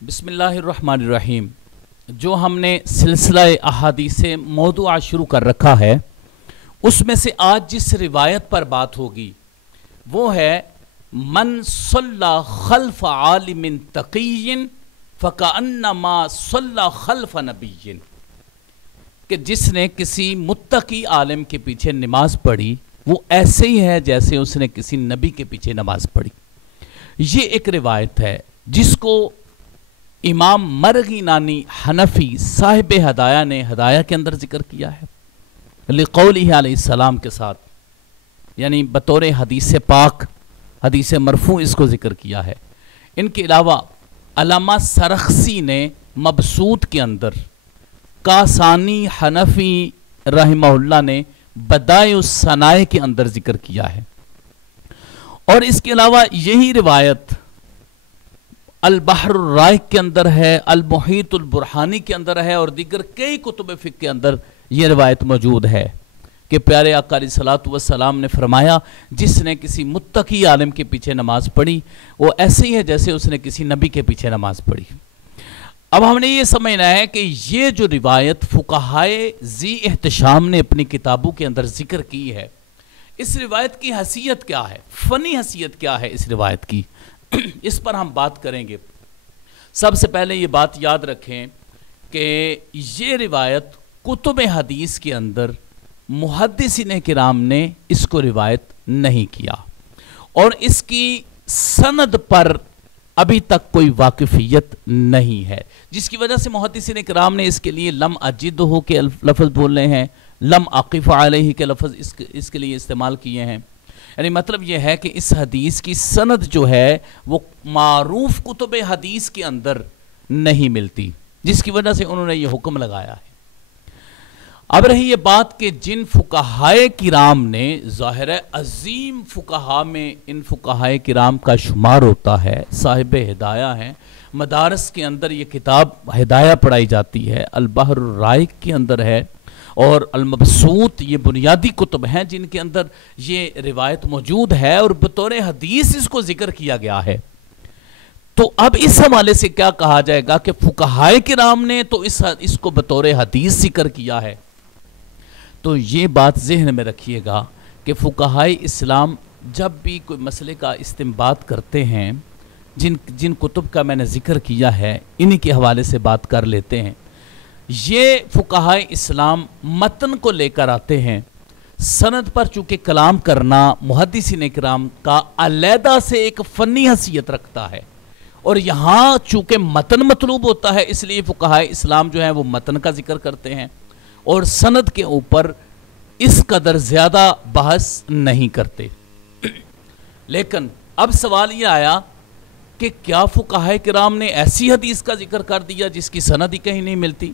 بسم اللہ الرحمن الرحیم۔ جو ہم نے سلسلہ احادیث موضوعہ شروع کر رکھا ہے اس میں سے آج جس روایت پر بات ہوگی وہ ہے من صلی خلف عالم تقی فکأنما صلی خلف نبی، کہ جس نے کسی متقی عالم کے پیچھے نماز پڑھی وہ ایسے ہی ہے جیسے اس نے کسی نبی کے پیچھے نماز پڑھی۔ یہ ایک روایت ہے جس کو امام مرغی نانی حنفی صاحب ہدایہ نے ہدایہ کے اندر ذکر کیا ہے لقولہ علیہ السلام کے ساتھ، یعنی بطور حدیث پاک، حدیث مرفوع اس کو ذکر کیا ہے۔ ان کے علاوہ علامہ سرخسی نے مبسوط کے اندر، کاسانی حنفی رحمہ اللہ نے بدائع الصنائع کے اندر ذکر کیا ہے، اور اس کے علاوہ یہی روایت البحر الرائق کے اندر ہے، المحیط البرہانی کے اندر ہے، اور دیگر کئی کتب فقہ کے اندر یہ روایت موجود ہے کہ پیارے آقا علیہ الصلوۃ والسلام نے فرمایا جس نے کسی متقی عالم کے پیچھے نماز پڑھی وہ ایسے ہی ہے جیسے اس نے کسی نبی کے پیچھے نماز پڑھی۔ اب ہم نے یہ سمجھنا ہے کہ یہ جو روایت فقہائے ذی احتشام نے اپنی کتابوں کے اندر ذکر کی ہے، اس روایت کی حیثیت کیا ہے، فنی حیثیت کیا ہے اس روایت کی، اس پر ہم بات کریں گے۔ سب سے پہلے یہ بات یاد رکھیں کہ یہ روایت کتب حدیث کے اندر محدثین کرام نے اس کو روایت نہیں کیا، اور اس کی سند پر ابھی تک کوئی واقفیت نہیں ہے، جس کی وجہ سے محدثین کرام نے اس کے لیے لم اجدہ کے لفظ بولے ہیں، لم اقف علیہ کے لفظ اس کے لیے استعمال کیے ہیں۔ یعنی مطلب یہ ہے کہ اس حدیث کی سند جو ہے وہ معروف کتب حدیث کے اندر نہیں ملتی، جس کی وجہ سے انہوں نے یہ حکم لگایا ہے۔ اب رہی یہ بات کہ جن فقہائے کرام نے، ظاہر عظیم فقہا میں ان فقہائے کرام کا شمار ہوتا ہے، صاحب ہدایہ ہیں، مدارس کے اندر یہ کتاب ہدایہ پڑھائی جاتی ہے، البحر الرائق کے اندر ہے، اور المبسوط، یہ بنیادی کتب ہیں جن کے اندر یہ روایت موجود ہے اور بطور حدیث اس کو ذکر کیا گیا ہے۔ تو اب اس حوالے سے کیا کہا جائے گا کہ فقہائے کرام نے تو اس کو بطور حدیث ذکر کیا ہے، تو یہ بات ذہن میں رکھیے گا کہ فقہائے اسلام جب بھی کوئی مسئلے کا استنباط کرتے ہیں، جن کتب کا میں نے ذکر کیا ہے انہی کے حوالے سے بات کر لیتے ہیں۔ یہ فقہائے اسلام متن کو لے کر آتے ہیں، سند پر چونکہ کلام کرنا محدثین کرام کا علیحدہ سے ایک فنی حیثیت رکھتا ہے، اور یہاں چونکہ متن مطلوب ہوتا ہے اس لیے فقہائے اسلام جو ہیں وہ متن کا ذکر کرتے ہیں اور سند کے اوپر اس قدر زیادہ بحث نہیں کرتے۔ لیکن اب سوال یہ آیا کہ کیا فقہائے کرام نے ایسی حدیث کا ذکر کر دیا جس کی سند ہی کہیں نہیں ملتی؟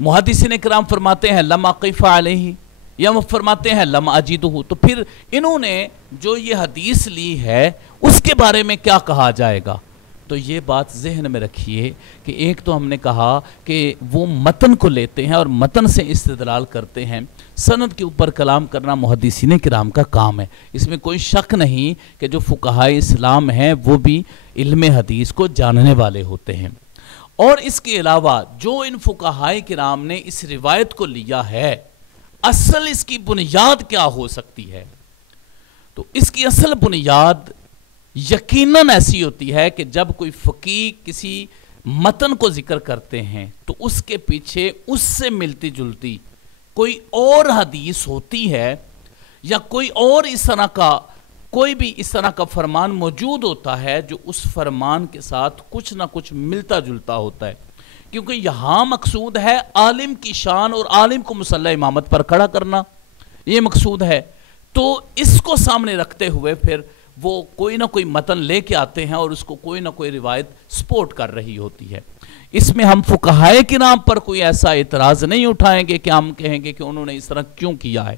محدثین کرام فرماتے ہیں لم اقف علیہ، یا فرماتے ہیں لم اجدہ، تو پھر انہوں نے جو یہ حدیث لی ہے اس کے بارے میں کیا کہا جائے گا؟ تو یہ بات ذہن میں رکھیے کہ ایک تو ہم نے کہا کہ وہ متن کو لیتے ہیں اور متن سے استدلال کرتے ہیں، سند کے اوپر کلام کرنا محدثین کرام کا کام ہے، اس میں کوئی شک نہیں کہ جو فقہائے اسلام ہیں وہ بھی علم حدیث کو جاننے والے ہوتے ہیں۔ اور اس کے علاوہ جو ان فقہائے کرام نے اس روایت کو لیا ہے، اصل اس کی بنیاد کیا ہو سکتی ہے؟ تو اس کی اصل بنیاد یقیناً ایسی ہوتی ہے کہ جب کوئی فقیہ کسی متن کو ذکر کرتے ہیں تو اس کے پیچھے اس سے ملتی جلتی کوئی اور حدیث ہوتی ہے، یا کوئی اور کوئی بھی اس طرح کا فرمان موجود ہوتا ہے جو اس فرمان کے ساتھ کچھ نہ کچھ ملتا جلتا ہوتا ہے، کیونکہ یہاں مقصود ہے عالم کی شان اور عالم کو مصلی امامت پر کھڑا کرنا، یہ مقصود ہے۔ تو اس کو سامنے رکھتے ہوئے پھر وہ کوئی نہ کوئی متن لے کے آتے ہیں اور اس کو کوئی نہ کوئی روایت سپورٹ کر رہی ہوتی ہے۔ اس میں ہم فقہائے کرام پر کوئی ایسا اعتراض نہیں اٹھائیں گے کہ ہم کہیں گے کہ انہوں نے اس طرح کیوں کیا ہے،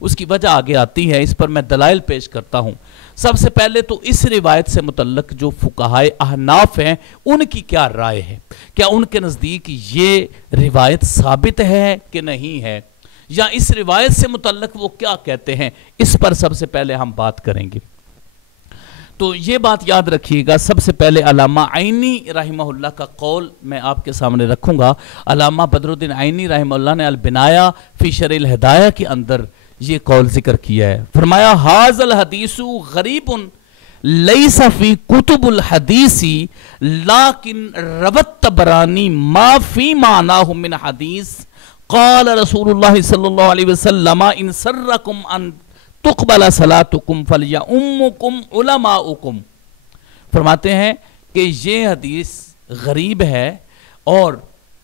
اس کی وجہ آگے آتی ہے، اس پر میں دلائل پیش کرتا ہوں۔ سب سے پہلے تو اس روایت سے متعلق جو فقہائے احناف ہیں ان کی کیا رائے ہے، کیا ان کے نزدیک یہ روایت ثابت ہے کہ نہیں ہے، یا اس روایت سے متعلق وہ کیا کہتے ہیں، اس پر سب سے پہلے ہم بات کریں گے۔ تو یہ بات یاد رکھیے گا، سب سے پہلے علامہ عینی رحمہ اللہ کا قول میں آپ کے سامنے رکھوں گا۔ علامہ بدر الدین عینی رحمہ اللہ نے البنایہ فی شرح الہدایہ کے اندر یہ قول ذکر کیا ہے، فرمایا ھذا الحدیث غریب لیس فی کتب الحدیث لیکن روت طبرانی ما فی معناہ من حدیث قال رسول اللہ صلی اللہ علیہ وسلم ان سرکم ان تقبل صلاتکم فلیؤمکم علماؤکم۔ فرماتے ہیں کہ یہ حدیث غریب ہے اور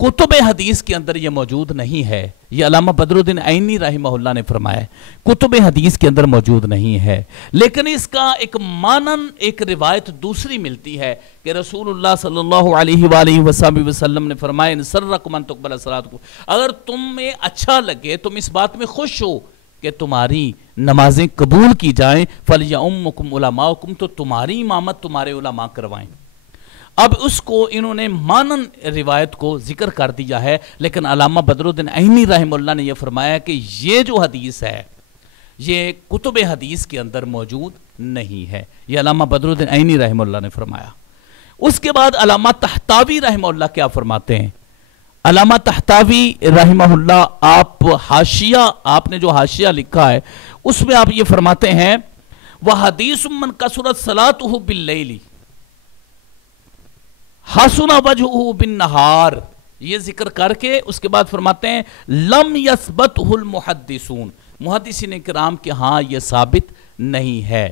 کتب حدیث کے اندر یہ موجود نہیں ہے۔ یہ علامہ بدر الدین عینی رحمہ اللہ نے فرمایا ہے، کتب حدیث کے اندر موجود نہیں ہے، لیکن اس کا ایک مانن ایک روایت دوسری ملتی ہے کہ رسول اللہ صلی اللہ علیہ وآلہ وسلم نے فرمایا ان سرکم ان تقبل صلاتکم، اگر تمہیں اچھا لگے، تم اس بات میں خوش ہو کہ تمہاری نمازیں قبول کی جائیں، فَلْيَؤُمُّكُمْ عُلَمَاؤُكُمْ، تو تمہاری امامت تمہارے علماء کروائیں۔ اب اس کو انہوں نے مانن روایت کو ذکر کر دیا ہے، لیکن علامہ بدر الدین عینی رحمہ اللہ نے یہ فرمایا کہ یہ جو حدیث ہے یہ کتب حدیث کے اندر موجود نہیں ہے۔ یہ علامہ بدر الدین عینی رحمہ اللہ نے فرمایا۔ اس کے بعد علامہ طحطاوی رحمہ اللہ کیا فرماتے ہیں؟ علامہ طحطاوی رحمہ اللہ آپ نے جو حاشیہ لکھا ہے اس میں آپ یہ فرماتے ہیں وَحَدِيثٌ مَّن كَثُرَتْ صَلَاتُهُ بِاللَّيْلِ حَسُنَ وَجْهُهُ بِالنَّهَارِ، یہ ذکر کر کے اس کے بعد فرماتے ہیں لَمْ يَثْبَتْهُ الْمُحَدِّثُونَ، محدثین کرام کے ہاں یہ ثابت نہیں ہے۔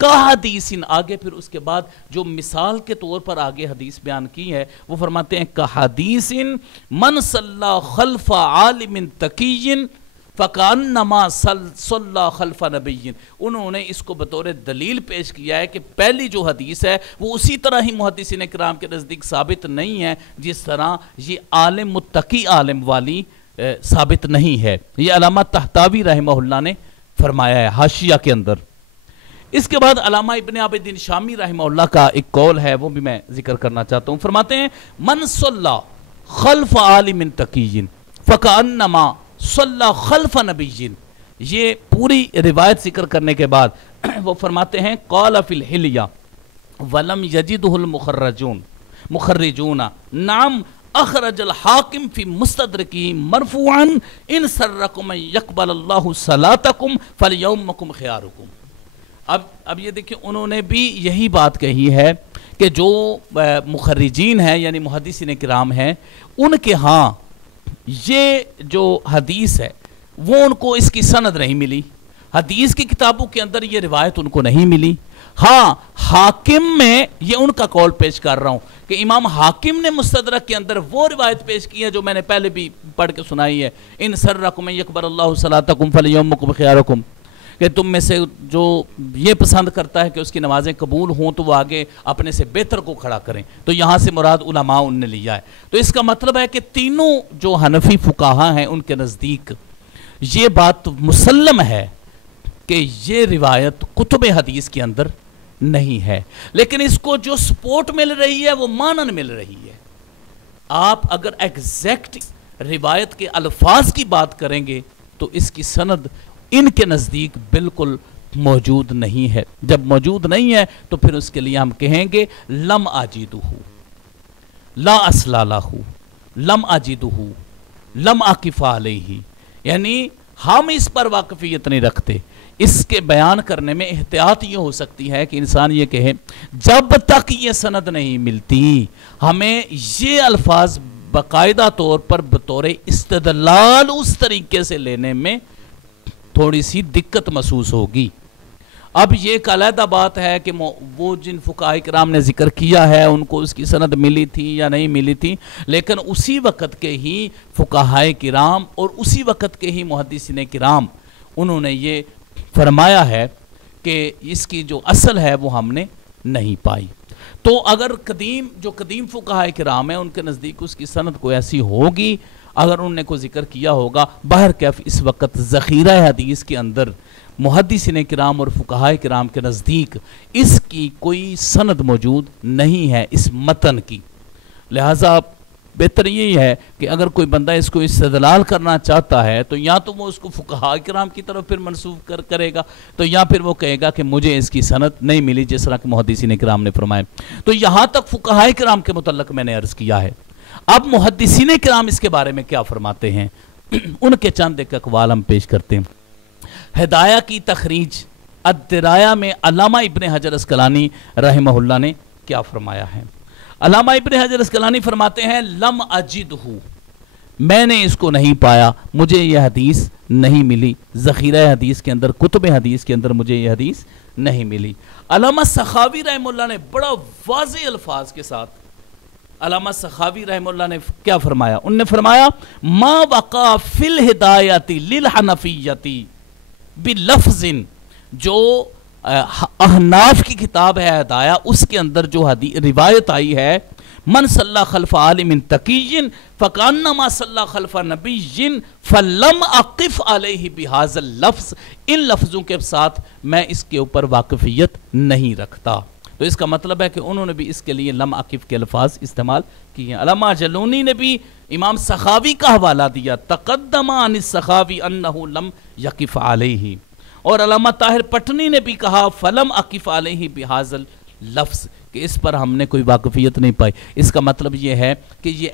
کحدیث، آگے پھر اس کے بعد جو مثال کے طور پر آگے حدیث بیان کی ہے وہ فرماتے ہیں کحدیث من صلی خلف عالم تقی فکانما صلی خلف نبی، انہوں نے اس کو بطور دلیل پیش کیا ہے کہ پہلی جو حدیث ہے وہ اسی طرح ہی محدثین کرام کے نزدیک ثابت نہیں ہے جس طرح یہ عالم متقی عالم والی ثابت نہیں ہے۔ یہ علامہ طحطاوی رحمہ اللہ نے فرمایا ہے حاشیہ کے اندر۔ اس کے بعد علامہ ابن عابدین شامی رحمہ اللہ کا ایک قول ہے، وہ بھی میں ذکر کرنا چاہتا ہوں۔ فرماتے ہیں من صلی خلف عالم تقی فکانما صلی خلف نبی، یہ پوری روایت ذکر کرنے کے بعد وہ فرماتے ہیں قال فی الحلیہ ولم یجدہ المخرجون نعم اخرج الحاکم فی مستدرکی مرفوعا ان سرکم یقبل اللہ صلاتکم فلیومکم خیارکم۔ اب یہ دیکھیں انہوں نے بھی یہی بات کہی ہے کہ جو مخرجین ہیں یعنی محدثین کرام ہیں ان کے ہاں یہ جو حدیث ہے وہ ان کو اس کی سند نہیں ملی، حدیث کی کتابوں کے اندر یہ روایت ان کو نہیں ملی۔ ہاں حاکم میں یہ ان کا قول پیش کر رہا ہوں کہ امام حاکم نے مستدرک کے اندر وہ روایت پیش کی ہے جو میں نے پہلے بھی پڑھ کے سنائی ہے ان سرکم یقبل اللہ صلاتکم فلیومکم خیارکم، کہ تم میں سے جو یہ پسند کرتا ہے کہ اس کی نمازیں قبول ہوں تو وہ آگے اپنے سے بہتر کو کھڑا کریں، تو یہاں سے مراد علماء ان نے لیا ہے۔ تو اس کا مطلب ہے کہ تینوں جو حنفی فقہا ہیں ان کے نزدیک یہ بات مسلم ہے کہ یہ روایت کتب حدیث کے اندر نہیں ہے، لیکن اس کو جو سپورٹ مل رہی ہے وہ مانن مل رہی ہے۔ آپ اگر ایگزیکٹ روایت کے الفاظ کی بات کریں گے تو اس کی سند ان کے نزدیک بالکل موجود نہیں ہے۔ جب موجود نہیں ہے تو پھر اس کے لیے ہم کہیں گے لم اجدہ، لا اصل لہ، لم اجدہ، لم اقف علیہ، یعنی ہم اس پر واقفیت نہیں رکھتے۔ اس کے بیان کرنے میں احتیاط یہ ہو سکتی ہے کہ انسان یہ کہے جب تک یہ سند نہیں ملتی ہمیں یہ الفاظ باقاعدہ طور پر بطور استدلال اس طریقے سے لینے میں تھوڑی سی دقت محسوس ہوگی۔ اب یہ ایک علیحدہ بات ہے کہ وہ جن فقہاء کرام نے ذکر کیا ہے ان کو اس کی سند ملی تھی یا نہیں ملی تھی، لیکن اسی وقت کے ہی فقہاء کرام اور اسی وقت کے ہی محدثین کرام انہوں نے یہ فرمایا ہے کہ اس کی جو اصل ہے وہ ہم نے نہیں پائی۔ تو اگر قدیم فقہاء کرام ہیں ان کے نزدیک اس کی سند کوئی ایسی ہوگی، اگر انہوں نے کوئی ذکر کیا ہوگا، بہرکیف اس وقت ذخیرہ حدیث کے اندر محدثین کرام اور فقہاء کرام کے نزدیک اس کی کوئی سند موجود نہیں ہے اس متن کی، لہٰذا بہتر یہی ہے کہ اگر کوئی بندہ اس کو استدلال کرنا چاہتا ہے تو یا تو وہ اس کو فقہاء کرام کی طرف پھر منسوب کرے گا، تو یا پھر وہ کہے گا کہ مجھے اس کی سند نہیں ملی، جس طرح کہ محدثین کرام نے فرمائے۔ تو یہاں تک فقہاء کرام کے متعلق میں نے عرض کیا ہے۔ اب محدثین کرام اس کے بارے میں کیا فرماتے ہیں، ان کے چند ایک اقوال ہم پیش کرتے ہیں۔ ہدایہ کی تخریج الدرایہ میں علامہ ابن حجر اسقلانی رحمہ اللہ نے کیا فرمایا ہے۔ علامہ ابن حجر اسقلانی فرماتے ہیں لم اجدہ، میں نے اس کو نہیں پایا، مجھے یہ حدیث نہیں ملی، ذخیرہ حدیث کے اندر، کتب حدیث کے اندر مجھے یہ حدیث نہیں ملی۔ علامہ سخاوی رحمہ اللہ نے بڑا واضح الفاظ کے ساتھ، علامہ سخاوی رحمہ اللہ نے کیا فرمایا، انہوں نے فرمایا ما وقع فی الہدایت للحنفیت بلفظ، جو احناف کی کتاب ہے ہدایہ، اس کے اندر جو روایت آئی ہے من صلی خلف عالم تقی فکانما صلی خلف نبی فلم اقف علیہ بہذا اللفظ، ان لفظوں کے ساتھ میں اس کے اوپر واقفیت نہیں رکھتا۔ تو اس کا مطلب ہے کہ انہوں نے بھی اس کے لیے لم اقف کے الفاظ استعمال کیے ہیں۔ علامہ جلونی نے بھی امام سخاوی کا حوالہ دیا، تقدم عن السخاوی انہ لم یقف علیہ، اور علامہ طاہر پٹنی نے بھی کہا فلم اقف علیہ بہذا اللفظ، کہ اس پر ہم نے کوئی واقفیت نہیں پائی۔ اس کا مطلب یہ ہے کہ یہ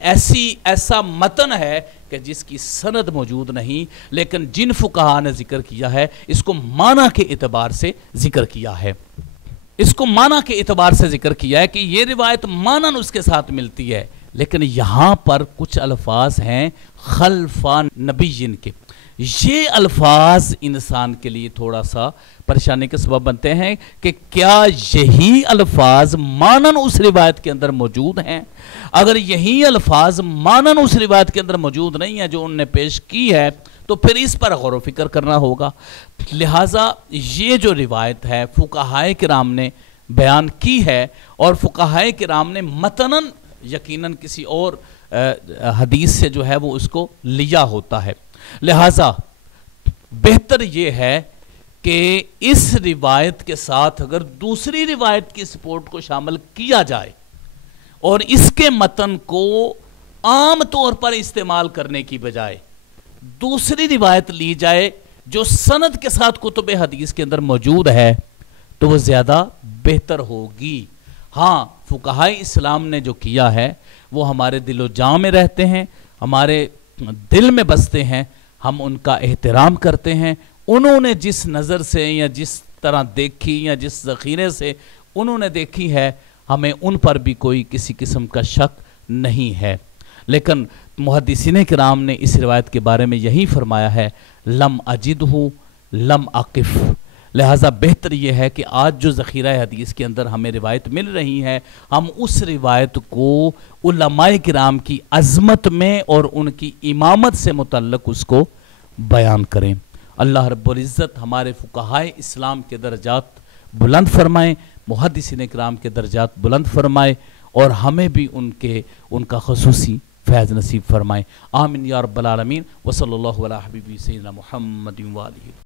ایسا متن ہے کہ جس کی سند موجود نہیں، لیکن جن فقہاء نے ذکر کیا ہے اس کو معنی کے اعتبار سے ذکر کیا ہے، اس کو معنی کے اعتبار سے ذکر کیا ہے کہ یہ روایت معنی اس کے ساتھ ملتی ہے، لیکن یہاں پر کچھ الفاظ ہیں خلف نبی کے، یہ الفاظ انسان کے لیے تھوڑا سا پریشانی کا سبب بنتے ہیں کہ کیا یہی الفاظ مانن اس روایت کے اندر موجود ہیں؟ اگر یہی الفاظ مانن اس روایت کے اندر موجود نہیں ہے جو انہوں نے پیش کی ہے تو پھر اس پر غور و فکر کرنا ہوگا۔ لہٰذا یہ جو روایت ہے فقہائے کرام نے بیان کی ہے، اور فقہائے کرام نے متناً یقیناً کسی اور حدیث سے جو ہے وہ اس کو لیا ہوتا ہے۔ لہٰذا بہتر یہ ہے کہ اس روایت کے ساتھ اگر دوسری روایت کی سپورٹ کو شامل کیا جائے اور اس کے متن کو عام طور پر استعمال کرنے کی بجائے دوسری روایت لی جائے جو سند کے ساتھ کتب حدیث کے اندر موجود ہے تو وہ زیادہ بہتر ہوگی۔ ہاں، فقہائے اسلام نے جو کیا ہے وہ ہمارے دل و جان میں رہتے ہیں، ہمارے دل میں بستے ہیں، ہم ان کا احترام کرتے ہیں۔ انہوں نے جس نظر سے یا جس طرح دیکھی یا جس ذخیرے سے انہوں نے دیکھی ہے، ہمیں ان پر بھی کوئی کسی قسم کا شک نہیں ہے۔ لیکن محدثین کرام نے اس روایت کے بارے میں یہی فرمایا ہے لم اجدہ لم اقف۔ لہٰذا بہتر یہ ہے کہ آج جو ذخیرہ حدیث کے اندر ہمیں روایت مل رہی ہے، ہم اس روایت کو علماء کرام کی عظمت میں اور ان کی امامت سے متعلق اس کو بیان کریں۔ اللہ رب العزت ہمارے فقہائے اسلام کے درجات بلند فرمائیں، محدثین کرام کے درجات بلند فرمائے، اور ہمیں بھی ان کا خصوصی فیض نصیب فرمائیں۔ آمین یا رب العالمین۔ وصلی اللہ علی حبیبی سیدنا محمد وآلہ۔